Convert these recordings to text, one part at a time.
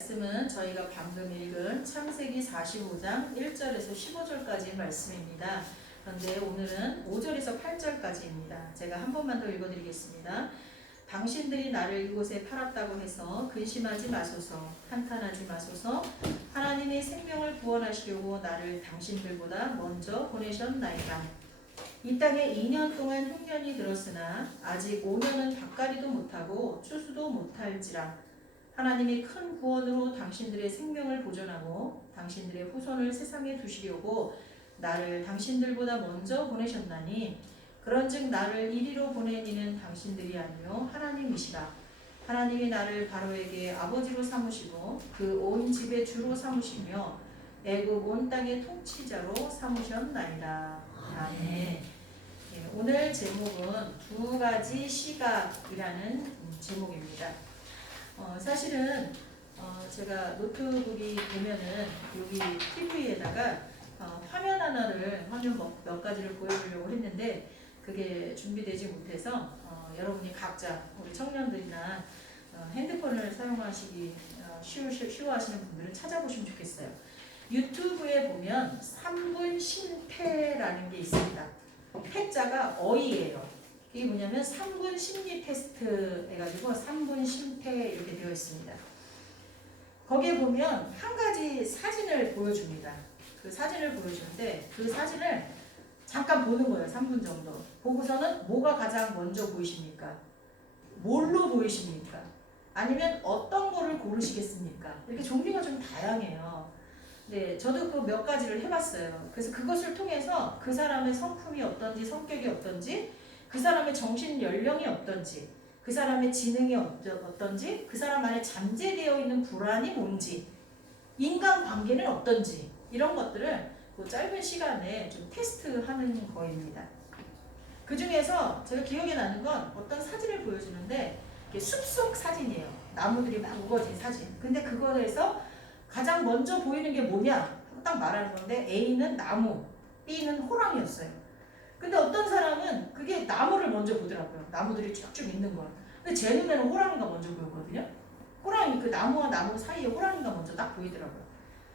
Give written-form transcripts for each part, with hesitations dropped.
말씀은 저희가 방금 읽은 창세기 45장 1절에서 15절까지의 말씀입니다. 그런데 오늘은 5절에서 8절까지입니다. 제가 한 번만 더 읽어드리겠습니다. 당신들이 나를 이곳에 팔았다고 해서 근심하지 마소서, 한탄하지 마소서. 하나님의 생명을 구원하시려고 나를 당신들보다 먼저 보내셨나이다. 이 땅에 2년 동안 흉년이 들었으나 아직 5년은 밭갈이도 못하고 추수도 못할지라. 하나님이 큰 구원으로 당신들의 생명을 보존하고 당신들의 후손을 세상에 두시려고 나를 당신들보다 먼저 보내셨나니, 그런즉 나를 이리로 보낸 이는 당신들이 아니요 하나님이시라. 하나님이 나를 바로에게 아버지로 삼으시고 그 온 집의 주로 삼으시며 애굽 온 땅의 통치자로 삼으셨나이다. 아멘. 오늘 제목은 두 가지 시각이라는 제목입니다. 사실은 제가 노트북이 보면은 여기 TV에다가 화면 하나를 몇 가지를 보여주려고 했는데 그게 준비되지 못해서 여러분이 각자 우리 청년들이나 핸드폰을 사용하시기 쉬워하시는 분들은 찾아보시면 좋겠어요. 유튜브에 보면 3분 심패라는 게 있습니다. 패자가 어이예요. 이게 뭐냐면 3분 심리 테스트 해가지고 3분 심패 이렇게 되어 있습니다. 거기에 보면 한 가지 사진을 보여줍니다. 그 사진을 보여주는데 그 사진을 잠깐 보는 거예요. 3분 정도. 보고서는 뭐가 가장 먼저 보이십니까? 뭘로 보이십니까? 아니면 어떤 거를 고르시겠습니까? 이렇게 종류가 좀 다양해요. 네, 저도 그 몇 가지를 해봤어요. 그래서 그것을 통해서 그 사람의 성품이 어떤지, 성격이 어떤지, 그 사람의 정신 연령이 어떤지, 그 사람의 지능이 어떤지, 그 사람 안에 잠재되어 있는 불안이 뭔지, 인간관계는 어떤지, 이런 것들을 그 짧은 시간에 좀 테스트하는 거입니다. 그 중에서 제가 기억에 나는 건 어떤 사진을 보여주는데 이게 숲속 사진이에요. 나무들이 막 우거진 사진. 근데 그거에서 가장 먼저 보이는 게 뭐냐? 딱 말하는 건데 A는 나무, B는 호랑이였어요. 근데 어떤 사람은 그게 나무를 먼저 보더라고요. 나무들이 쭉쭉 있는 걸. 근데 제 눈에는 호랑이가 먼저 보였거든요. 호랑이, 그 나무와 나무 사이에 호랑이가 먼저 딱 보이더라고요.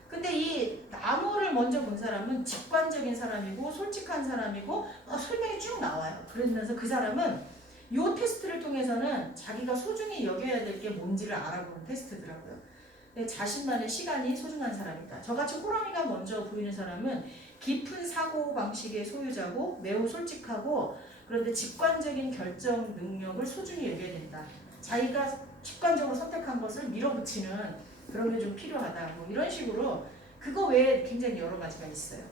근데 이 나무를 먼저 본 사람은 직관적인 사람이고 솔직한 사람이고 설명이 쭉 나와요. 그러면서 그 사람은 이 테스트를 통해서는 자기가 소중히 여겨야 될 게 뭔지를 알아보는 테스트더라고요. 자신만의 시간이 소중한 사람이다. 저같이 호랑이가 먼저 보이는 사람은 깊은 사고방식의 소유자고 매우 솔직하고 그런데 직관적인 결정 능력을 소중히 여겨야 된다. 자기가 직관적으로 선택한 것을 밀어붙이는 그런 게 좀 필요하다. 뭐 이런 식으로 그거 외에 굉장히 여러 가지가 있어요.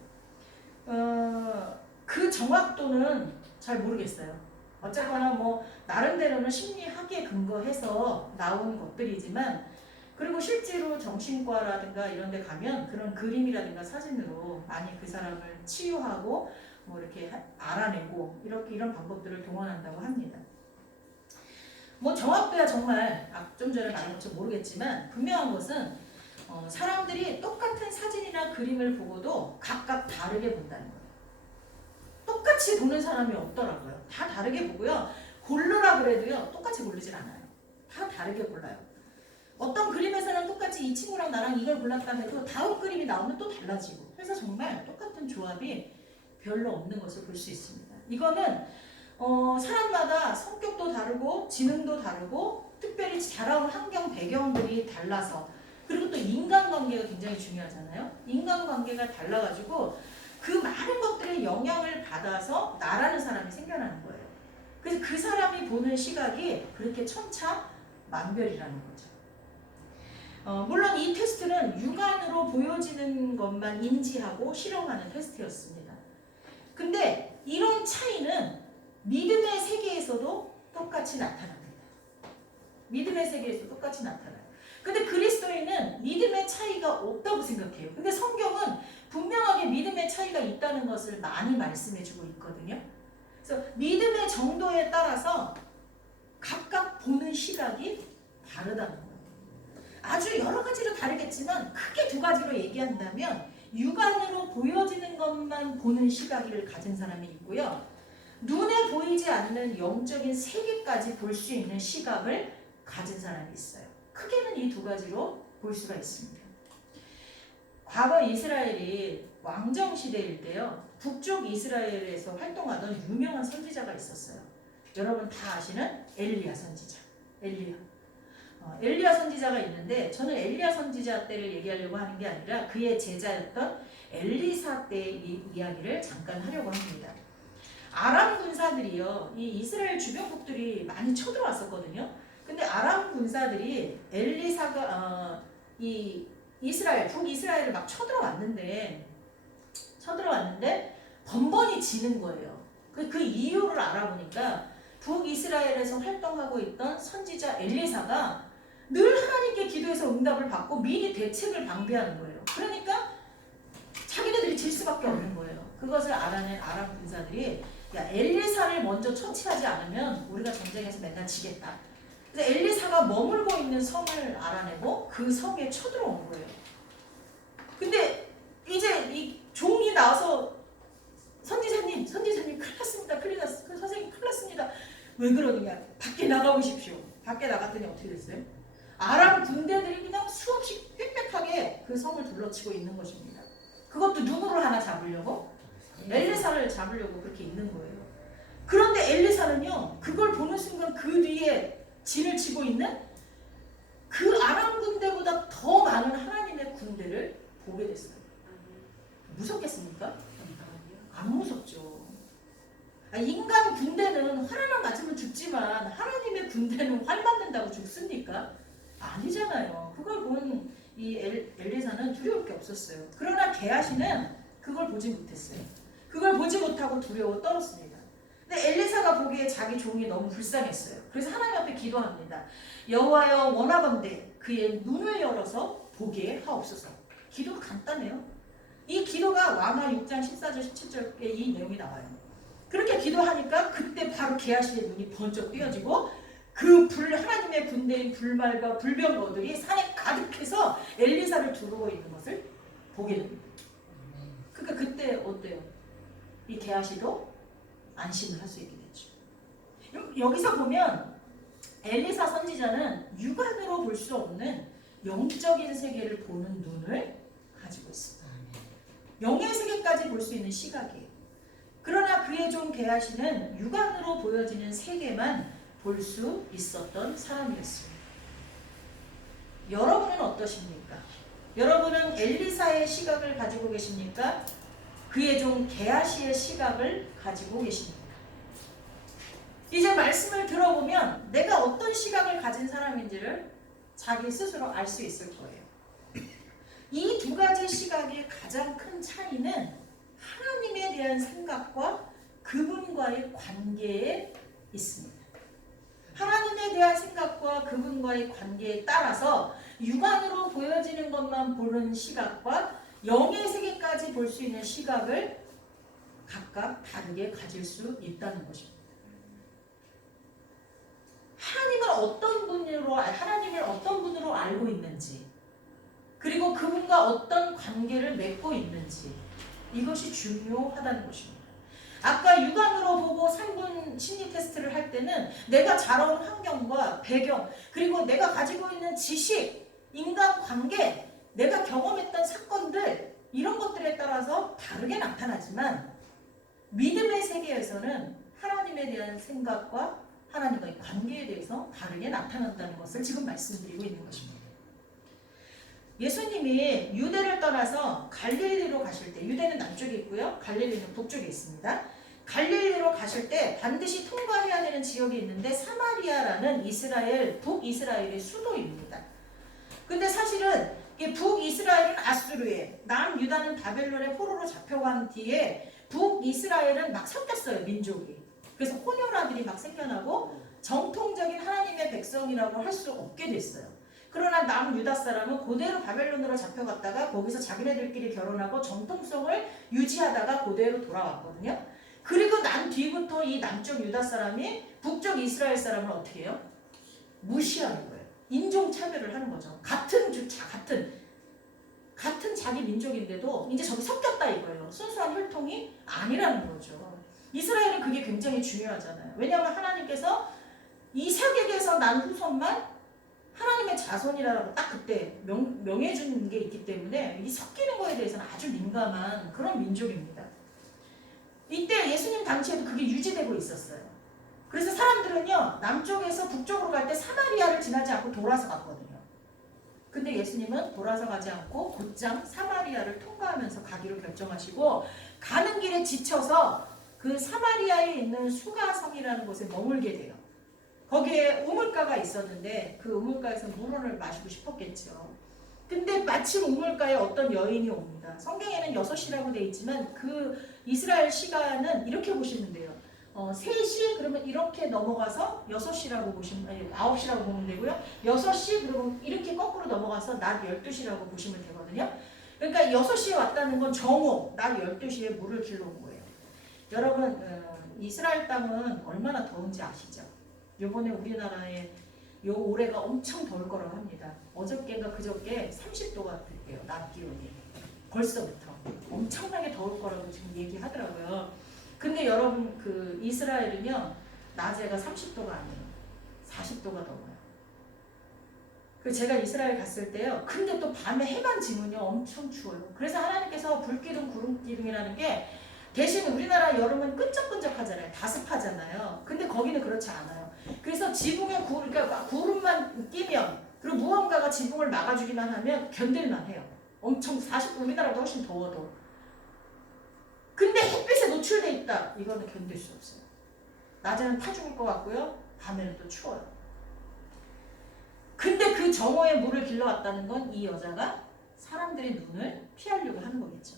그 정확도는 잘 모르겠어요. 어쨌거나 뭐 나름대로는 심리학에 근거해서 나온 것들이지만 그리고 실제로 정신과라든가 이런 데 가면 그런 그림이라든가 사진으로 많이 그 사람을 치유하고 뭐 이렇게 알아내고 이런 방법들을 동원한다고 합니다. 뭐 정확도야 정말 좀 전에 말한 것처럼 모르겠지만 분명한 것은 사람들이 똑같은 사진이나 그림을 보고도 각각 다르게 본다는 거예요. 똑같이 보는 사람이 없더라고요. 다 다르게 보고요. 고르라 그래도요. 똑같이 고르질 않아요. 다 다르게 골라요. 어떤 그림에서는 똑같이 이 친구랑 나랑 이걸 골랐다 해도 다음 그림이 나오면 또 달라지고, 그래서 정말 똑같은 조합이 별로 없는 것을 볼 수 있습니다. 이거는 사람마다 성격도 다르고 지능도 다르고 특별히 자라온 환경 배경들이 달라서, 그리고 또 인간관계가 굉장히 중요하잖아요. 인간관계가 달라가지고 그 많은 것들의 영향을 받아서 나라는 사람이 생겨나는 거예요. 그래서 그 사람이 보는 시각이 그렇게 천차만별이라는 거죠. 물론 이 테스트는 육안으로 보여지는 것만 인지하고 실험하는 테스트였습니다. 근데 이런 차이는 믿음의 세계에서도 똑같이 나타납니다. 믿음의 세계에서 똑같이 나타나요. 근데 그리스도인은 믿음의 차이가 없다고 생각해요. 근데 성경은 분명하게 믿음의 차이가 있다는 것을 많이 말씀해주고 있거든요. 그래서 믿음의 정도에 따라서 각각 보는 시각이 다르다는 거예요. 아주 여러 가지로 다르겠지만 크게 두 가지로 얘기한다면 육안으로 보여지는 것만 보는 시각을 가진 사람이 있고요. 눈에 보이지 않는 영적인 세계까지 볼 수 있는 시각을 가진 사람이 있어요. 크게는 이 두 가지로 볼 수가 있습니다. 과거 이스라엘이 왕정 시대일 때요. 북쪽 이스라엘에서 활동하던 유명한 선지자가 있었어요. 여러분 다 아시는 엘리야 선지자. 엘리야 선지자가 있는데 저는 엘리야 선지자 때를 얘기하려고 하는 게 아니라 그의 제자였던 엘리사 때의 이야기를 잠깐 하려고 합니다. 아람 군사들이요. 이 이스라엘 주변국들이 많이 쳐들어왔었거든요. 근데 아람 군사들이 엘리사가 이 이스라엘, 북이스라엘을 막 쳐들어왔는데 번번이 지는 거예요. 그 이유를 알아보니까 북이스라엘에서 활동하고 있던 선지자 엘리사가 늘 하나님께 기도해서 응답을 받고 미리 대책을 방비하는 거예요. 그러니까 자기네들이 질 수밖에 없는 거예요. 그것을 알아낸 아람 군사들이 야 엘리사를 먼저 처치하지 않으면 우리가 전쟁에서 맨날 지겠다. 그래서 엘리사가 머물고 있는 성을 알아내고 그 성에 쳐들어온 거예요. 근데 이제 이 종이 나와서 선지자님 큰일 났습니다. 선생님 큰일 났습니다. 왜 그러느냐? 밖에 나가보십시오. 밖에 나갔더니 어떻게 됐어요? 아람 군대들이 그냥 수없이 빽빽하게 그 성을 둘러치고 있는 것입니다. 그것도 누구를 하나 잡으려고? 엘리사를 잡으려고 그렇게 있는 거예요. 그런데 엘리사는요, 그걸 보는 순간 그 뒤에 진을 치고 있는 그 아람 군대보다 더 많은 하나님의 군대를 보게 됐어요. 무섭겠습니까? 안 무섭죠. 인간 군대는 화를 맞으면 죽지만 하나님의 군대는 활 맞는다고 죽습니까? 아니잖아요. 그걸 본 이 엘리사는 두려울 게 없었어요. 그러나 게하시는 그걸 보지 못했어요. 그걸 보지 못하고 두려워 떨었습니다. 근데 엘리사가 보기에 자기 종이 너무 불쌍했어요. 그래서 하나님 앞에 기도합니다. 여호와여 원하건대 그의 눈을 열어서 보게 하옵소서. 기도가 간단해요. 이 기도가 왕하 6장 14절 17절에 이 내용이 나와요. 그렇게 기도하니까 그때 바로 게하시의 눈이 번쩍 띄어지고 그 하나님의 군대인 불말과 불병거들이 산에 가득해서 엘리사를 두르고 있는 것을 보게 됩니다. 그러니까 그때 어때요? 이 게하시도 안심을 할 수 있게 됐죠. 여기서 보면 엘리사 선지자는 육안으로 볼 수 없는 영적인 세계를 보는 눈을 가지고 있습니다. 영의 세계까지 볼 수 있는 시각이에요. 그러나 그의 종 게하시는 육안으로 보여지는 세계만 볼 수 있었던 사람이었습니다. 여러분은 어떠십니까? 여러분은 엘리사의 시각을 가지고 계십니까? 그의 종 게하시의 시각을 가지고 계십니까? 이제 말씀을 들어보면 내가 어떤 시각을 가진 사람인지를 자기 스스로 알 수 있을 거예요. 이 두 가지 시각의 가장 큰 차이는 하나님에 대한 생각과 그분과의 관계에 있습니다. 하나님에 대한 생각과 그분과의 관계에 따라서 육안으로 보여지는 것만 보는 시각과 영의 세계까지 볼 수 있는 시각을 각각 다르게 가질 수 있다는 것입니다. 하나님을 어떤 분으로 알고 있는지, 그리고 그분과 어떤 관계를 맺고 있는지, 이것이 중요하다는 것입니다. 아까 육안으로 보고 3분 심리 테스트를 할 때는 내가 자라온 환경과 배경, 그리고 내가 가지고 있는 지식, 인간관계, 내가 경험했던 사건들, 이런 것들에 따라서 다르게 나타나지만 믿음의 세계에서는 하나님에 대한 생각과 하나님과의 관계에 대해서 다르게 나타난다는 것을 지금 말씀드리고 있는 것입니다. 예수님이 유대를 떠나서 갈릴리로 가실 때, 유대는 남쪽에 있고요, 갈릴리는 북쪽에 있습니다. 갈릴리로 가실 때 반드시 통과해야 되는 지역이 있는데 사마리아라는 북이스라엘의 수도입니다. 근데 사실은 북이스라엘은 아수르에, 남유다는 바벨론의 포로로 잡혀간 뒤에 북이스라엘은 막 섞였어요, 민족이. 그래서 혼혈아들이 막 생겨나고 정통적인 하나님의 백성이라고 할 수 없게 됐어요. 그러나 남유다 사람은 그대로 바벨론으로 잡혀갔다가 거기서 자기네들끼리 결혼하고 정통성을 유지하다가 그대로 돌아왔거든요. 그리고 난 뒤부터 이 남쪽 유다 사람이 북쪽 이스라엘 사람을 어떻게 해요? 무시하는 거예요. 인종차별을 하는 거죠. 같은 자기 민족인데도 이제 저기 섞였다 이거예요. 순수한 혈통이 아니라는 거죠. 이스라엘은 그게 굉장히 중요하잖아요. 왜냐하면 하나님께서 이삭에게서 난 후손만 하나님의 자손이라고 딱 그때 명해준 게 있기 때문에 이 섞이는 거에 대해서는 아주 민감한 그런 민족입니다. 이때 예수님 당시에도 그게 유지되고 있었어요. 그래서 사람들은요, 남쪽에서 북쪽으로 갈 때 사마리아를 지나지 않고 돌아서 갔거든요. 근데 예수님은 돌아서 가지 않고 곧장 사마리아를 통과하면서 가기로 결정하시고, 가는 길에 지쳐서 그 사마리아에 있는 수가성이라는 곳에 머물게 돼요. 거기에 우물가가 있었는데 그 우물가에서 물을 마시고 싶었겠죠. 근데 마침 우물가에 어떤 여인이 옵니다. 성경에는 6시라고 되어 있지만 그 이스라엘 시간은 이렇게 보시면 돼요. 3시 그러면 이렇게 넘어가서 6시라고 보시면, 아니 9시라고 보면 되고요. 6시 그러면 이렇게 거꾸로 넘어가서 낮 12시라고 보시면 되거든요. 그러니까 6시에 왔다는 건 정오, 낮 12시에 물을 길러 온 거예요. 여러분, 이스라엘 땅은 얼마나 더운지 아시죠? 요번에 우리나라에 요 올해가 엄청 더울 거라고 합니다. 어저께인가 그저께 30도가 됐대요. 낮 기온이. 벌써부터 엄청나게 더울 거라고 지금 얘기하더라고요. 근데 여러분, 그 이스라엘은요, 낮에가 30도가 아니에요. 40도가 넘어요. 그 제가 이스라엘 갔을 때요, 근데 또 밤에 해만 지면요 엄청 추워요. 그래서 하나님께서 불기둥 구름기둥이라는 게, 대신 우리나라 여름은 끈적끈적하잖아요. 다습하잖아요. 근데 거기는 그렇지 않아요. 그래서 지붕에 그러니까 구름만 끼면, 그리고 무언가가 지붕을 막아주기만 하면 견딜만 해요. 엄청 40도, 우리나라보다 훨씬 더워도. 근데 햇빛에 노출돼 있다, 이거는 견딜 수 없어요. 낮에는 타 죽을 것 같고요, 밤에는 또 추워요. 근데 그 정오에 물을 길러왔다는 건 이 여자가 사람들의 눈을 피하려고 하는 거겠죠.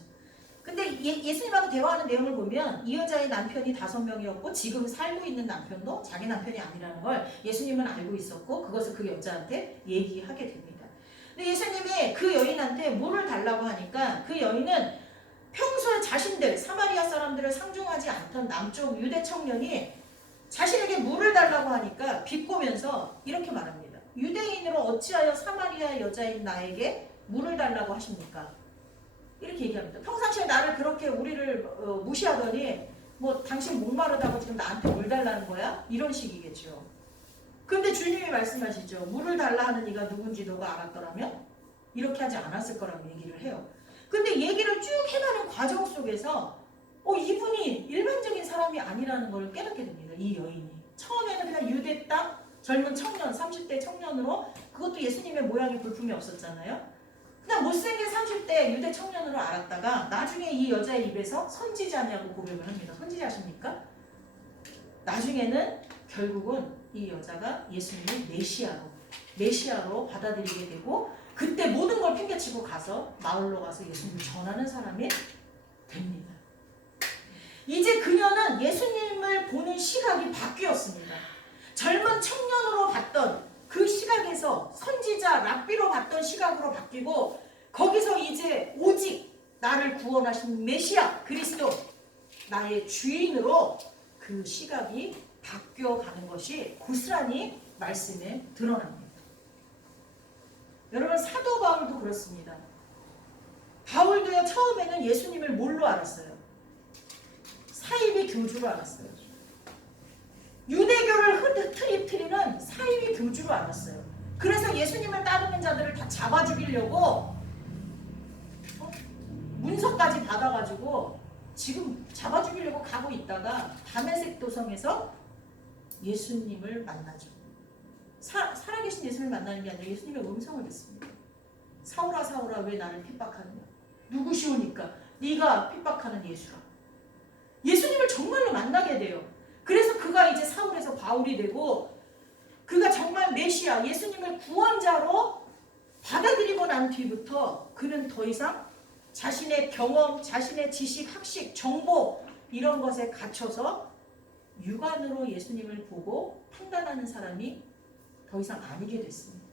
근데 예수님하고 대화하는 내용을 보면 이 여자의 남편이 5명이었고 지금 살고 있는 남편도 자기 남편이 아니라는 걸 예수님은 알고 있었고, 그것을 그 여자한테 얘기하게 됩니다. 근데 예수님이 그 여인한테 물을 달라고 하니까 그 여인은 평소에 자신들, 사마리아 사람들을 상종하지 않던 남쪽 유대 청년이 자신에게 물을 달라고 하니까 비꼬면서 이렇게 말합니다. 유대인으로 어찌하여 사마리아 여자인 나에게 물을 달라고 하십니까? 이렇게 얘기합니다. 평상시에 나를 그렇게 우리를 무시하더니 뭐 당신 목마르다고 지금 나한테 물 달라는 거야? 이런 식이겠죠. 근데 주님이 말씀하시죠. 물을 달라 하는 이가 누군지 너가 알았더라면 이렇게 하지 않았을 거라고 얘기를 해요. 근데 얘기를 쭉 해가는 과정 속에서 이분이 일반적인 사람이 아니라는 걸 깨닫게 됩니다. 이 여인이. 처음에는 그냥 유대 땅 젊은 청년, 30대 청년으로, 그것도 예수님의 모양이 볼품이 없었잖아요. 그냥 못생긴 30대 유대 청년으로 알았다가 나중에 이 여자의 입에서 선지자냐고 고백을 합니다. 선지자십니까? 나중에는 결국은 이 여자가 예수님을 메시아로 받아들이게 되고, 그때 모든 걸 팽개치고 가서 마을로 가서 예수님을 전하는 사람이 됩니다. 이제 그녀는 예수님을 보는 시각이 바뀌었습니다. 젊은 청년으로 봤던 그 시각에서 선지자, 랍비로 봤던 시각으로 바뀌고, 거기서 이제 오직 나를 구원하신 메시아 그리스도, 나의 주인으로 그 시각이 바뀌어가는 것이 고스란히 말씀에 드러납니다. 여러분, 사도 바울도 그렇습니다. 바울도요, 처음에는 예수님을 뭘로 알았어요? 사이비 교주로 알았어요. 유대교를 흐트리는 사이비 교주로 알았어요. 그래서 예수님을 따르는 자들을 다 잡아 죽이려고 문서까지 받아가지고 지금 잡아 죽이려고 가고 있다가 다메섹 도성에서 예수님을 만나죠. 살아계신 예수님을 만나는 게 아니라 예수님의 음성을 듣습니다. 사울아 사울아 왜 나를 핍박하느냐? 누구시오니까? 네가 핍박하는 예수라. 예수님을 정말로 만나게 돼요. 그래서 그가 이제 사울에서 바울이 되고, 그가 정말 메시아, 예수님을 구원자로 받아들이고 난 뒤부터 그는 더 이상 자신의 경험, 자신의 지식, 학식, 정보 이런 것에 갇혀서 육안으로 예수님을 보고 판단하는 사람이 더 이상 아니게 됐습니다.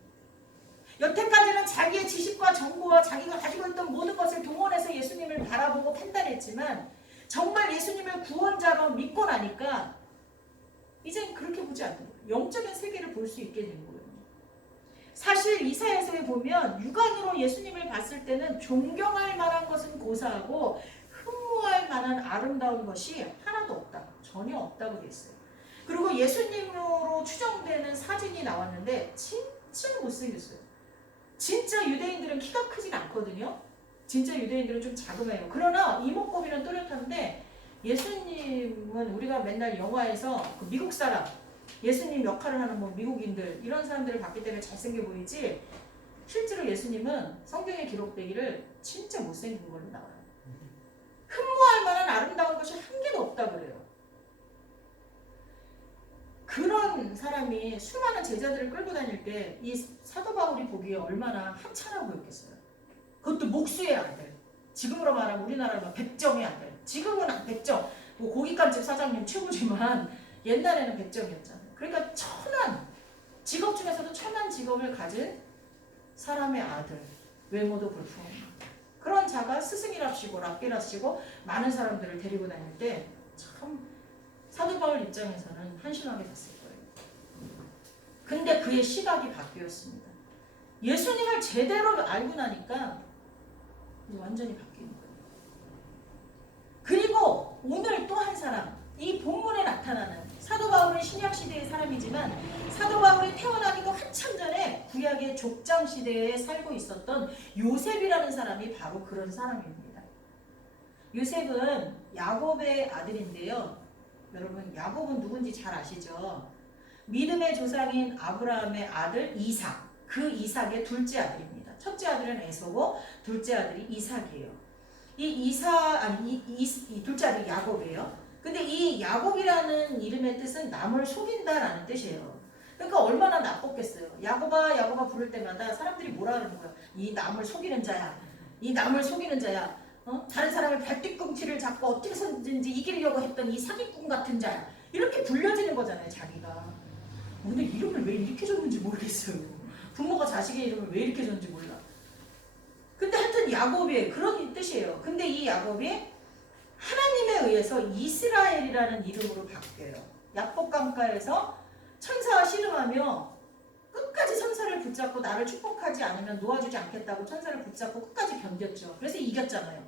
여태까지는 자기의 지식과 정보와 자기가 가지고 있던 모든 것을 동원해서 예수님을 바라보고 판단했지만, 정말 예수님을 구원자로 믿고 나니까 이젠 그렇게 보지 않는 거예요. 영적인 세계를 볼 수 있게 된 거예요. 사실 이사야서에 보면 육안으로 예수님을 봤을 때는 존경할 만한 것은 고사하고 흠모할 만한 아름다운 것이 하나도 없다. 전혀 없다고 그랬어요. 그리고 예수님으로 추정되는 사진이 나왔는데 진짜 진짜 못생겼어요. 진짜 유대인들은 키가 크진 않거든요. 진짜 유대인들은 좀 자그마해요. 그러나 이목구비는 또렷한데 예수님은 우리가 맨날 영화에서 그 미국 사람, 예수님 역할을 하는 뭐 미국인들 이런 사람들을 봤기 때문에 잘생겨 보이지 실제로 예수님은 성경에 기록되기를 진짜 못생긴 걸로 나와요. 흠모할 만한 아름다운 것이 한 개도 없다 그래요. 그런 사람이 수많은 제자들을 끌고 다닐 때 이 사도 바울이 보기에 얼마나 한참해 보였겠어요. 그것도 목수의 아들. 지금으로 말하면 우리나라로 말하면 백정의 아들. 지금은 백정, 뭐 고깃간집 사장님 최고지만 옛날에는 백정이었잖아요. 그러니까 천한, 직업 중에서도 천한 직업을 가진 사람의 아들. 외모도 볼품없는 그런 자가 스승이랍시고 랍비랍시고 많은 사람들을 데리고 다닐 때 참 사도 바울 입장에서는 한심하게 봤을 거예요. 근데 그의 시각이 바뀌었습니다. 예수님을 제대로 알고 나니까 완전히 바뀌는 거예요. 그리고 오늘 또 한 사람, 이 본문에 나타나는 사도 바울은 신약 시대의 사람이지만 사도 바울이 태어나기도 한참 전에 구약의 족장 시대에 살고 있었던 요셉이라는 사람이 바로 그런 사람입니다. 요셉은 야곱의 아들인데요. 여러분 야곱은 누군지 잘 아시죠? 믿음의 조상인 아브라함의 아들 이삭, 그 이삭의 둘째 아들입니다. 첫째 아들은 에서고 둘째 아들이 이삭이에요. 이 둘째 아들이 야곱이에요. 근데 이 야곱이라는 이름의 뜻은 남을 속인다라는 뜻이에요. 그러니까 얼마나 나빴겠어요. 야곱아 야곱아 부를 때마다 사람들이 뭐라 그러는 거야. 이 남을 속이는 자야. 이 남을 속이는 자야. 다른 사람의 발뒤꿈치를 잡고 어떻게 해서든지 이기려고 했던 이 사기꾼 같은 자야. 이렇게 불려지는 거잖아요. 자기가. 근데 이름을 왜 이렇게 줬는지 모르겠어요. 부모가 자식의 이름을 왜 이렇게 줬는지 몰라. 근데 하여튼 야곱이 그런 뜻이에요. 근데 이 야곱이 하나님에 의해서 이스라엘이라는 이름으로 바뀌어요. 야복강가에서 천사와 씨름하며 끝까지 천사를 붙잡고 나를 축복하지 않으면 놓아주지 않겠다고 천사를 붙잡고 끝까지 견뎠죠. 그래서 이겼잖아요.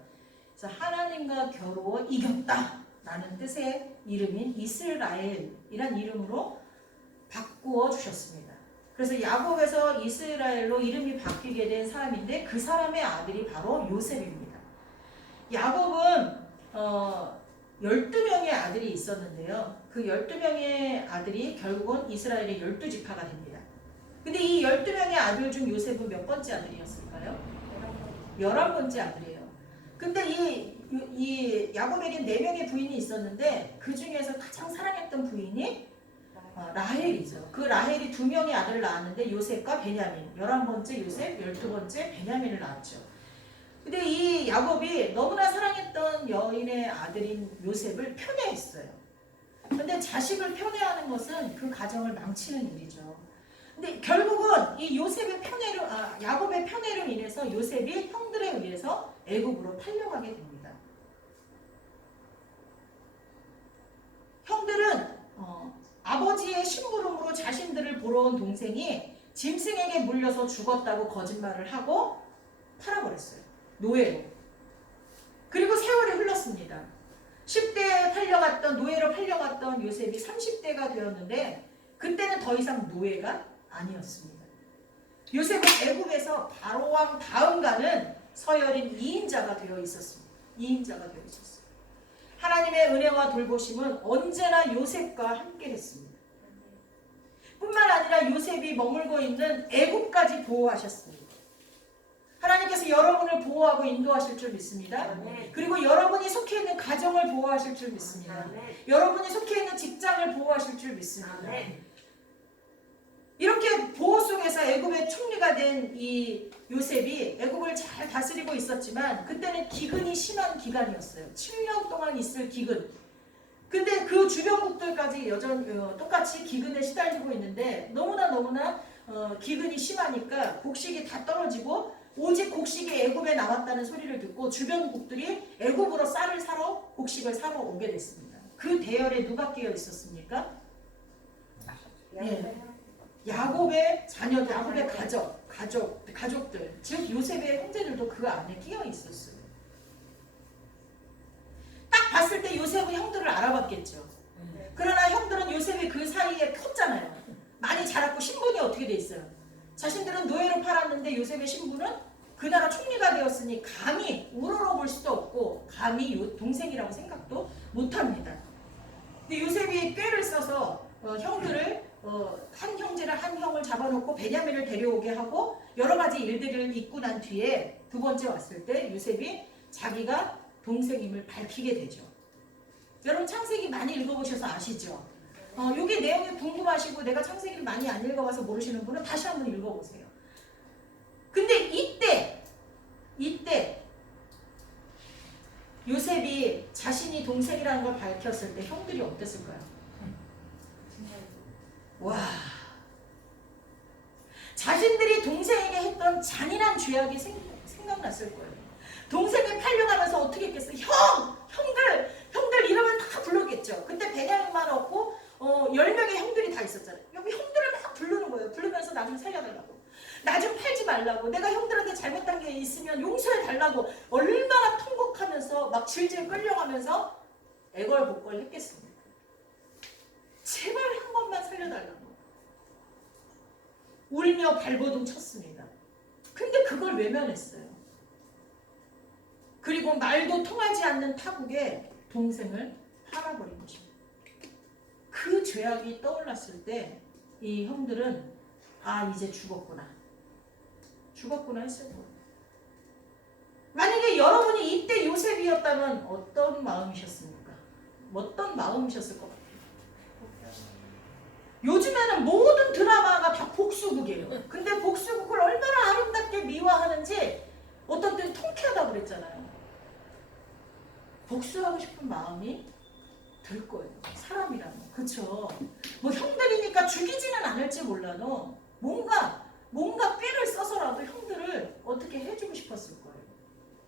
그래서 하나님과 겨루어 이겼다라는 뜻의 이름인 이스라엘이란 이름으로 바꾸어 주셨습니다. 그래서 야곱에서 이스라엘로 이름이 바뀌게 된 사람인데 그 사람의 아들이 바로 요셉입니다. 야곱은 12명의 아들이 있었는데요. 그 12명의 아들이 결국은 이스라엘의 12지파가 됩니다. 근데 이 12명의 아들 중 요셉은 몇 번째 아들이었을까요? 11번째 아들이에요. 근데 이 야곱에겐 4명의 부인이 있었는데 그 중에서 가장 사랑했던 부인이 라헬이죠. 그 라헬이 2명의 아들을 낳았는데 요셉과 베냐민, 11번째 요셉, 12번째 베냐민을 낳았죠. 근데 이 야곱이 너무나 사랑했던 여인의 아들인 요셉을 편애했어요. 근데 자식을 편애하는 것은 그 가정을 망치는 일이죠. 근데 결국은 이 야곱의 편애로 인해서 요셉이 형들에 의해서 애굽으로 탈려가게 됩니다. 형들은 아버지의 심부름으로 자신들을 보러 온 동생이 짐승에게 물려서 죽었다고 거짓말을 하고 팔아버렸어요. 노예로. 그리고 세월이 흘렀습니다. 10대에 노예로 팔려갔던 요셉이 30대가 되었는데 그때는 더 이상 노예가 아니었습니다. 요셉은 애굽에서 바로왕 다음 가는 서열인 2인자가 되어 있었습니다. 2인자가 되어 있었어요. 하나님의 은혜와 돌보심은 언제나 요셉과 함께 했습니다. 뿐만 아니라 요셉이 머물고 있는 애굽까지 보호하셨습니다. 하나님께서 여러분을 보호하고 인도하실 줄 믿습니다. 그리고 여러분이 속해 있는 가정을 보호하실 줄 믿습니다. 여러분이 속해 있는 직장을 보호하실 줄 믿습니다. 이렇게 보호 속에서 애굽의 총리가 된 이 요셉이 애굽을 잘 다스리고 있었지만 그때는 기근이 심한 기간이었어요. 7년 동안 있을 기근. 근데 그 주변국들까지 똑같이 기근에 시달리고 있는데 너무나 기근이 심하니까 곡식이 다 떨어지고 오직 곡식이 애굽에 남았다는 소리를 듣고 주변국들이 애굽으로 쌀을 사러 곡식을 사러 오게 됐습니다. 그 대열에 누가 끼어 있었습니까? 야곱의 자녀들, 야곱의 가족들, 즉 요셉의 형제들도 그 안에 끼어 있었어요. 딱 봤을 때 요셉은 형들을 알아봤겠죠. 그러나 형들은 요셉이 그 사이에 컸잖아요. 많이 자랐고 신분이 어떻게 돼 있어요? 자신들은 노예로 팔았는데 요셉의 신부는 그 나라 총리가 되었으니 감히 우러러볼 수도 없고 감히 동생이라고 생각도 못합니다. 근데 요셉이 꾀를 써서 형들을 한 형제를 한 형을 잡아놓고 베냐민을 데려오게 하고 여러 가지 일들을 있고 난 뒤에 두 번째 왔을 때 요셉이 자기가 동생임을 밝히게 되죠. 여러분 창세기 많이 읽어보셔서 아시죠? 여기 내용이 궁금하시고 내가 창세기를 많이 안 읽어봐서 모르시는 분은 다시 한번 읽어보세요. 근데 이때 요셉이 자신이 동생이라는 걸 밝혔을 때 형들이 어땠을까요? 와, 자신들이 동생에게 했던 잔인한 죄악이 생각났을 거예요. 동생을 팔려가면서 어떻게 했겠어요? 형들 이름을 다 불렀겠죠. 그때 베냐민만 없고 10명의 형들이 다 있었잖아요. 여기 형들을 막 부르는 거예요. 부르면서 나 좀 살려달라고. 나 좀 팔지 말라고. 내가 형들한테 잘못한 게 있으면 용서해달라고. 얼마나 통곡하면서 막 질질 끌려가면서 애걸복걸 했겠습니까? 제발 한 번만 살려달라고. 울며 발버둥 쳤습니다. 근데 그걸 외면했어요. 그리고 말도 통하지 않는 타국에 동생을 팔아버린 것입니다. 그 죄악이 떠올랐을 때 이 형들은 이제 죽었구나 했을 거예요. 만약에 여러분이 이때 요셉이었다면 어떤 마음이셨습니까? 어떤 마음이셨을 것 같아요? 요즘에는 모든 드라마가 다 복수극이에요. 근데 복수극을 얼마나 아름답게 미화하는지 어떤 때는 통쾌하다고 그랬잖아요. 복수하고 싶은 마음이 들 거예요. 사람이라면. 그쵸? 뭐 형들이니까 죽이지는 않을지 몰라도 뭔가 꾀를 써서라도 형들을 어떻게 해주고 싶었을 거예요.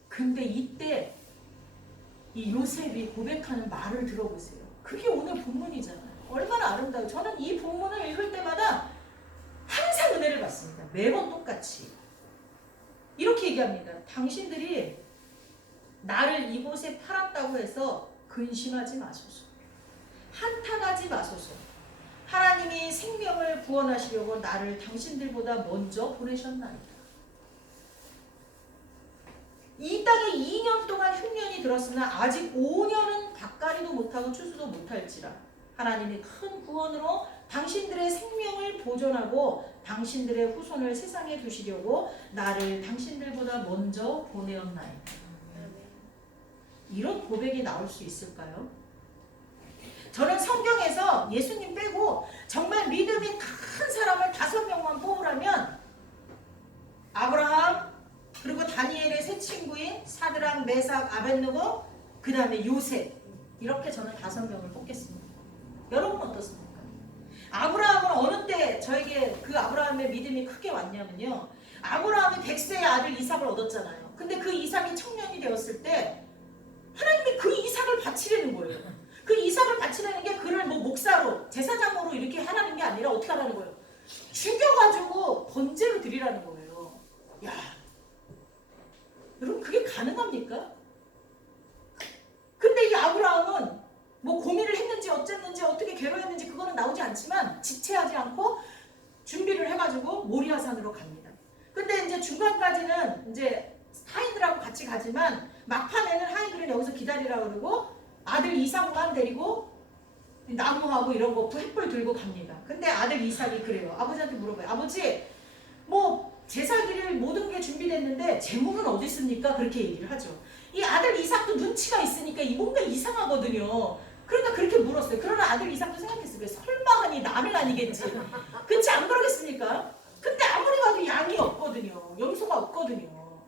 근데 이때 이 요셉이 고백하는 말을 들어보세요. 그게 오늘 본문이잖아요. 얼마나 아름다워요. 저는 이 본문을 읽을 때마다 항상 은혜를 받습니다. 매번 똑같이. 이렇게 얘기합니다. 당신들이 나를 이곳에 팔았다고 해서 근심하지 마소서. 한탄하지 마소서. 하나님이 생명을 구원하시려고 나를 당신들보다 먼저 보내셨나이다. 이 땅에 2년 동안 흉년이 들었으나 아직 5년은 밭가리도 못하고 추수도 못할지라 하나님이 큰 구원으로 당신들의 생명을 보존하고 당신들의 후손을 세상에 두시려고 나를 당신들보다 먼저 보내었나이다. 이런 고백이 나올 수 있을까요? 저는 성경에서 예수님 빼고 정말 믿음이 큰 사람을 5명만 뽑으라면 아브라함, 그리고 다니엘의 세 친구인 사드락, 메삭, 아벳느고, 그 다음에 요셉, 이렇게 저는 5명을 뽑겠습니다. 여러분 어떻습니까? 아브라함은 어느 때 저에게 그 아브라함의 믿음이 크게 왔냐면요, 아브라함이 100세의 아들 이삭을 얻었잖아요. 근데 그 이삭이 청년이 되었을 때 하나님이 그 이삭을 바치려는 거예요. 그 이삭을 바치라는 게 그를 뭐 목사로, 제사장으로 이렇게 하라는 게 아니라 어떻게 하라는 거예요? 죽여가지고 번제로 드리라는 거예요. 야, 여러분 그게 가능합니까? 근데 이 아브라함은 뭐 고민을 했는지 어쨌는지 어떻게 괴로웠는지 그거는 나오지 않지만 지체하지 않고 준비를 해가지고 모리아산으로 갑니다. 근데 이제 중간까지는 이제 하인들하고 같이 가지만 막판에는 하인들은 여기서 기다리라고 그러고 아들 이삭만 데리고 나무하고 이런 거 횃불 들고 갑니다. 근데 아들 이삭이 그래요. 아버지한테 물어봐요. 아버지, 뭐 제사 드릴 모든 게 준비됐는데 제물은 어디 있습니까? 그렇게 얘기를 하죠. 이 아들 이삭도 눈치가 있으니까 이 뭔가 이상하거든요. 그러니까 그렇게 물었어요. 그러나 아들 이삭도 생각했어요. 설마 하니 나는 아니겠지. 그렇지 안 그러겠습니까? 근데 아무리 봐도 양이 없거든요. 염소가 없거든요.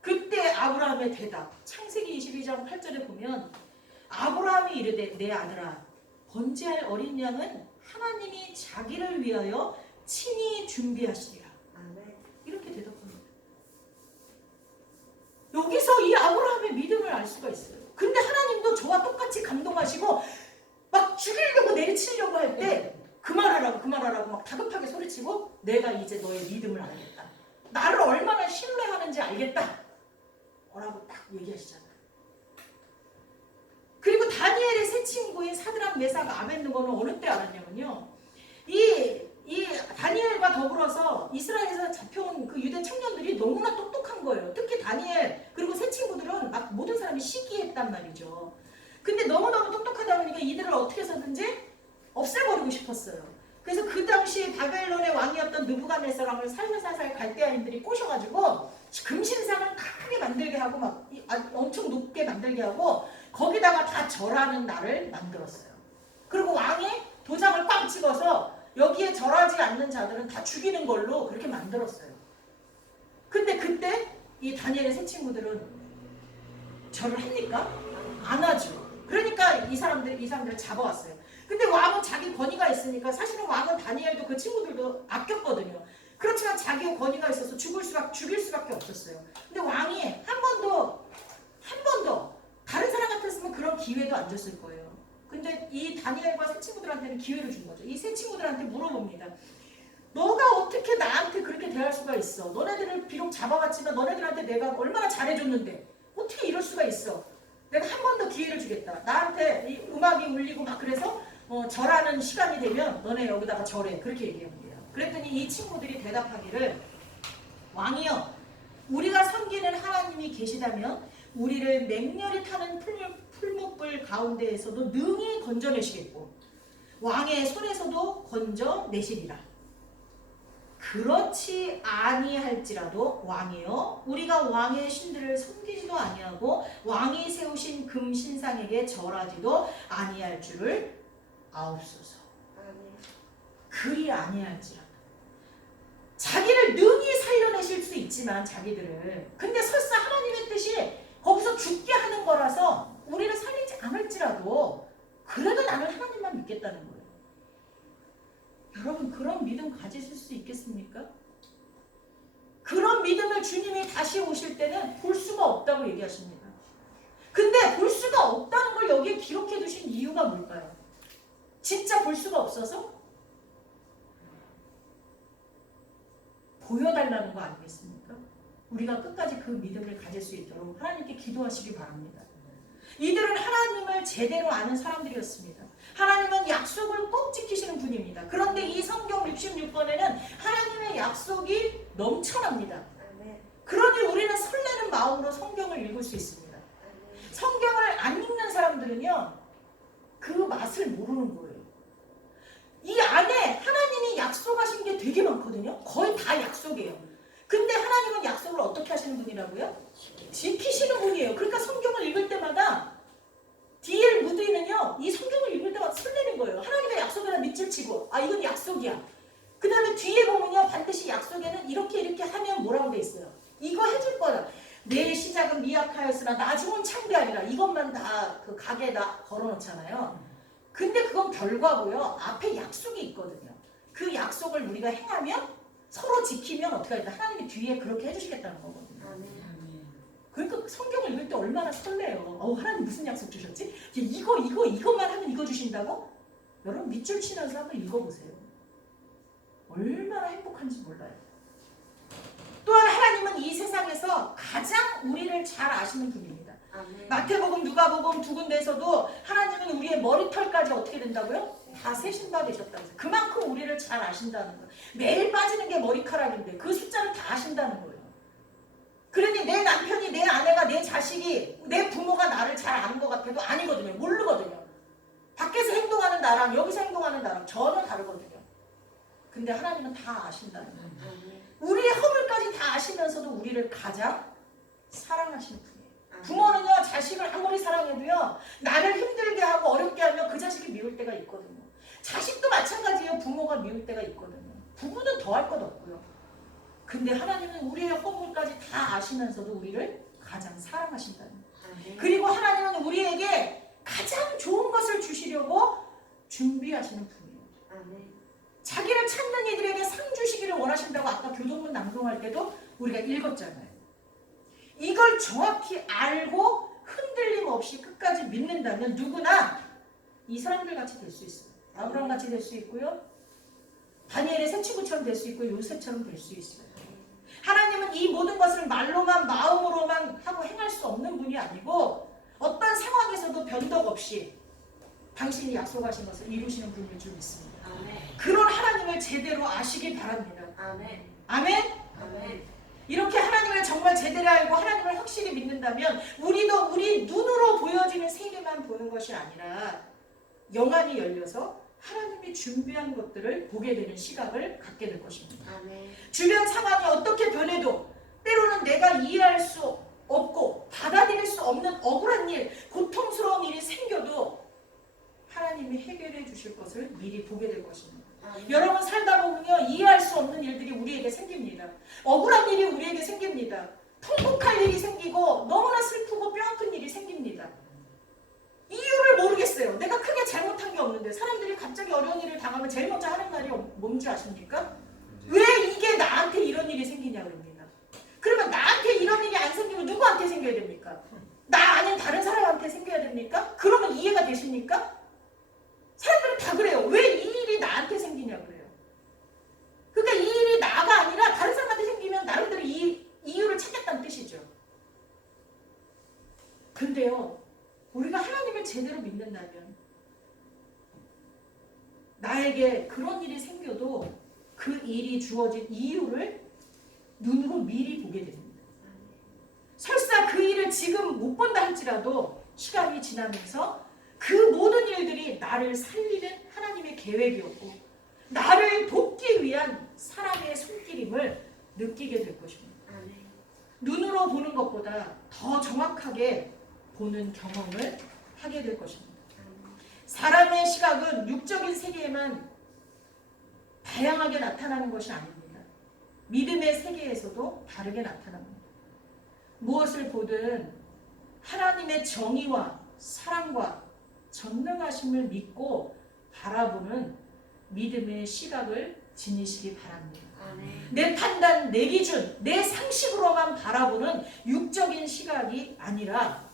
그때 아브라함의 대답, 창세기 22장 8절에 보면 아브라함이 이르되 내 아들아, 번제할 어린 양은 하나님이 자기를 위하여 친히 준비하시리라. 이렇게 대답합니다. 여기서 이 아브라함의 믿음을 알 수가 있어요. 근데 하나님도 저와 똑같이 감동하시고 막 죽이려고 내리치려고 할 때 그만하라고 막 다급하게 소리치고 내가 이제 너의 믿음을 알겠다. 나를 얼마나 신뢰하는지 알겠다. 라고 딱 얘기하시잖아요. 그리고 다니엘의 세 친구인 사드락, 메삭, 아벳느고는 어느 때 알았냐면요. 이 이 다니엘과 더불어서 이스라엘에서 잡혀온 그 유대 청년들이 너무나 똑똑한 거예요. 특히 다니엘 그리고 세 친구들은 막 모든 사람이 시기했단 말이죠. 근데 너무너무 똑똑하다 보니까 이들을 어떻게 해서든지 없애버리고 싶었어요. 그래서 그 당시 바벨론의 왕이었던 느부갓네살을 살살살 갈대아인들이 꼬셔가지고 금신상을 크게 만들게 하고 막 엄청 높게 만들게 하고 거기다가 다 절하는 날을 만들었어요. 그리고 왕이 도장을 꽝 찍어서 여기에 절하지 않는 자들은 다 죽이는 걸로 그렇게 만들었어요. 근데 그때 이 다니엘의 세 친구들은 절을 합니까? 안 하죠. 그러니까 이 사람들을 잡아왔어요. 근데 왕은 자기 권위가 있으니까 사실은 왕은 다니엘도 그 친구들도 아꼈거든요. 그렇지만 자기의 권위가 있어서 죽일 수밖에 없었어요. 근데 왕이 한 번도 다른 사람 같았으면 그런 기회도 안 줬을 거예요. 근데 이 다니엘과 세 친구들한테는 기회를 준 거죠. 이 세 친구들한테 물어봅니다. 너가 어떻게 나한테 그렇게 대할 수가 있어? 너네들을 비록 잡아왔지만 너네들한테 내가 얼마나 잘해줬는데 어떻게 이럴 수가 있어? 내가 한 번 더 기회를 주겠다. 나한테 이 음악이 울리고 막 그래서 절하는 시간이 되면 너네 여기다가 절해. 그렇게 얘기합니다. 그랬더니 이 친구들이 대답하기를 왕이여 우리가 섬기는 하나님이 계시다면 우리를 맹렬히 타는 풀무불 가운데에서도 능히 건져내시겠고 왕의 손에서도 건져내시리라. 그렇지 아니할지라도 왕이여 우리가 왕의 신들을 섬기지도 아니하고 왕이 세우신 금신상에게 절하지도 아니할 줄을 아옵소서. 그리 아니할지라도 자기를 능히 살려내실 수 있지만 자기들을 근데 설사 하나님의 뜻이 거기서 죽게 하는 거라서 우리를 살리지 않을지라도 그래도 나는 하나님만 믿겠다는 거예요. 여러분 그런 믿음 가지실 수 있겠습니까? 그런 믿음을 주님이 다시 오실 때는 볼 수가 없다고 얘기하십니다. 근데 볼 수가 없다는 걸 여기에 기록해 두신 이유가 뭘까요? 진짜 볼 수가 없어서? 보여달라는 거 아니겠습니까? 우리가 끝까지 그 믿음을 가질 수 있도록 하나님께 기도하시기 바랍니다. 이들은 하나님을 제대로 아는 사람들이었습니다. 하나님은 약속을 꼭 지키시는 분입니다. 그런데 이 성경 66권에는 하나님의 약속이 넘쳐납니다. 그러니 우리는 설레는 마음으로 성경을 읽을 수 있습니다. 성경을 안 읽는 사람들은요, 그 맛을 모르는 거예요. 이 안에 하나님이 약속하신 게 되게 많거든요. 거의 다 약속이에요. 근데 하나님은 약속을 어떻게 하시는 분이라고요? 지키시는 분이에요. 그러니까 성경을 읽을 때마다 D.L. 무드인은요, 이 성경을 읽을 때마다 설레는 거예요. 하나님의 약속에다 밑줄 치고, 아, 이건 약속이야. 그 다음에 뒤에 보면요, 반드시 약속에는 이렇게 하면 뭐라고 돼 있어요? 이거 해줄 거야. 내 시작은 미약하였으나 나중은 창대하리라. 이것만 다 그 가게에다 걸어놓잖아요. 근데 그건 결과고요. 앞에 약속이 있거든요. 그 약속을 우리가 행하면 서로 지키면 어떻게 할까? 하나님이 뒤에 그렇게 해주시겠다는 거거든요. 그러니까 성경을 읽을 때 얼마나 설레요. 하나님 무슨 약속 주셨지? 이것만 하면 이거 주신다고? 여러분 밑줄 치면서 한번 읽어보세요. 얼마나 행복한지 몰라요. 또한 하나님은 이 세상에서 가장 우리를 잘 아시는 분입니다. 마태복음, 누가복음 두 군데에서도 하나님은 우리의 머리털까지 어떻게 된다고요? 다 세신 바 되셨다고 해서 그만큼 우리를 잘 아신다는 거예요. 매일 빠지는 게 머리카락인데 그 숫자를 다 아신다는 거예요. 그러니 내 남편이, 내 아내가, 내 자식이, 내 부모가 나를 잘 아는 것 같아도 아니거든요. 모르거든요. 밖에서 행동하는 나랑 여기서 행동하는 나랑 전혀 다르거든요. 근데 하나님은 다 아신다는 거예요. 우리의 허물까지 다 아시면서도 우리를 가장 사랑하시는 분이에요. 부모는요, 자식을 아무리 사랑해도요, 나를 힘들게 하고 어렵게 하면 그 자식이 미울 때가 있거든요. 자식도 마찬가지예요. 부모가 미울 때가 있거든요. 부부는 더할 것 없고요. 근데 하나님은 우리의 허물까지 다 아시면서도 우리를 가장 사랑하신다는 거예요. 그리고 하나님은 우리에게 가장 좋은 것을 주시려고 준비하시는 분이에요. 자기를 찾는 이들에게 상 주시기를 원하신다고 아까 교동문 낭송할 때도 우리가 읽었잖아요. 이걸 정확히 알고 흔들림 없이 끝까지 믿는다면 누구나 이 사람들 같이 될 수 있어요. 아브라함 같이 될 수 있고요. 다니엘의 새 친구처럼 될 수 있고 요셉처럼 될 수 있어요. 하나님은 이 모든 것을 말로만 마음으로만 하고 행할 수 없는 분이 아니고 어떤 상황에서도 변덕 없이 당신이 약속하신 것을 이루시는 분일 줄 믿습니다. 아멘. 그런 하나님을 제대로 아시기 바랍니다. 아멘. 아멘? 아멘. 이렇게 하나님을 정말 제대로 알고 하나님을 확실히 믿는다면 우리도 우리 눈으로 보여지는 세계만 보는 것이 아니라 영안이 열려서 하나님이 준비한 것들을 보게 되는 시각을 갖게 될 것입니다. 아멘. 주변 상황이 어떻게 변해도 때로는 내가 이해할 수 없고 받아들일 수 없는 억울한 일, 고통스러운 일이 생겨도 하나님이 해결해 주실 것을 미리 보게 될 것입니다. 여러분 살다 보면요, 이해할 수 없는 일들이 우리에게 생깁니다. 억울한 일이 우리에게 생깁니다. 통곡할 일이 생기고 너무나 슬프고 뼈아픈 일이 생깁니다. 이유를 모르겠어요. 내가 크게 잘못한 게 없는데 사람들이 갑자기 어려운 일을 당하면 제일 먼저 하는 말이 뭔지 아십니까? 왜 이게 나한테 이런 일이 생기냐 그럽니다. 그러면 나한테 이런 일이 안 생기면 누구한테 생겨야 됩니까? 나 아닌 다른 사람한테 생겨야 됩니까? 그러면 이해가 되십니까? 사람들은 다 그래요. 왜 이 일이 나한테 생기냐 그래요. 그러니까 이 일이 나가 아니라 다른 사람한테 생기면 나름대로 이유를 찾겠다는 뜻이죠. 근데요, 우리가 하나님을 제대로 믿는다면 나에게 그런 일이 생겨도 그 일이 주어진 이유를 눈으로 미리 보게 됩니다. 설사 그 일을 지금 못 본다 할지라도 시간이 지나면서 그 모든 일들이 나를 살리는 하나님의 계획이었고 나를 돕기 위한 사람의 손길임을 느끼게 될 것입니다. 눈으로 보는 것보다 더 정확하게 보는 경험을 하게 될 것입니다. 사람의 시각은 육적인 세계에만 다양하게 나타나는 것이 아닙니다. 믿음의 세계에서도 다르게 나타납니다. 무엇을 보든 하나님의 정의와 사랑과 전능하심을 믿고 바라보는 믿음의 시각을 지니시기 바랍니다. 내 판단, 내 기준, 내 상식으로만 바라보는 육적인 시각이 아니라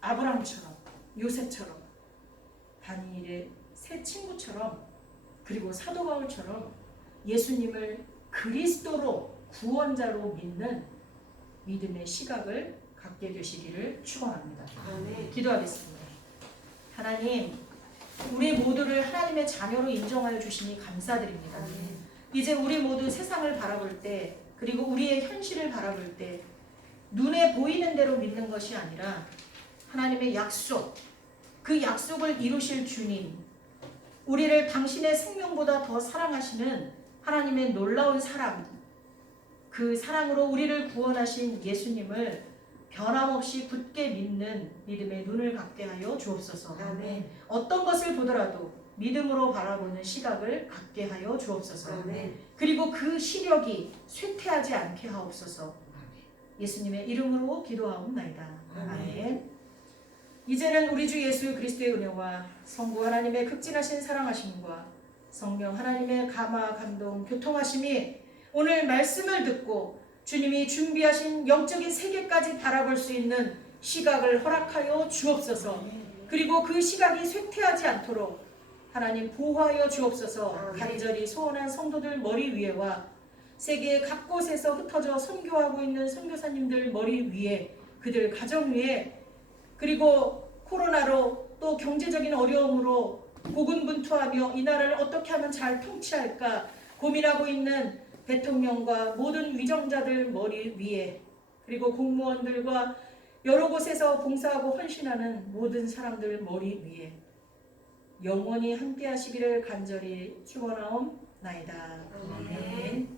아브라함처럼, 요셉처럼, 다니엘의 세 친구처럼, 그리고 사도 바울처럼 예수님을 그리스도로 구원자로 믿는 믿음의 시각을 갖게 되시기를 축원합니다. 기도하겠습니다. 하나님, 우리 모두를 하나님의 자녀로 인정하여 주시니 감사드립니다. 이제 우리 모두 세상을 바라볼 때, 그리고 우리의 현실을 바라볼 때 눈에 보이는 대로 믿는 것이 아니라 하나님의 약속, 그 약속을 이루실 주님, 우리를 당신의 생명보다 더 사랑하시는 하나님의 놀라운 사랑, 그 사랑으로 우리를 구원하신 예수님을 변함없이 굳게 믿는 믿음의 눈을 갖게 하여 주옵소서. 아멘. 어떤 것을 보더라도 믿음으로 바라보는 시각을 갖게 하여 주옵소서. 아멘. 그리고 그 시력이 쇠퇴하지 않게 하옵소서. 예수님의 이름으로 기도하옵나이다. 아멘. 이제는 우리 주 예수 그리스도의 은혜와 성부 하나님의 극진하신 사랑하심과 성령 하나님의 감화 감동 교통하심이 오늘 말씀을 듣고 주님이 준비하신 영적인 세계까지 바라볼 수 있는 시각을 허락하여 주옵소서. 그리고 그 시각이 쇠퇴하지 않도록 하나님 보호하여 주옵소서. 간절히 소원한 성도들 머리 위에와 세계 각 곳에서 흩어져 선교하고 있는 선교사님들 머리 위에, 그들 가정 위에, 그리고 코로나로 또 경제적인 어려움으로 고군분투하며 이 나라를 어떻게 하면 잘 통치할까 고민하고 있는 대통령과 모든 위정자들 머리 위에, 그리고 공무원들과 여러 곳에서 봉사하고 헌신하는 모든 사람들 머리 위에 영원히 함께 하시기를 간절히 축원하옵나이다. 아멘.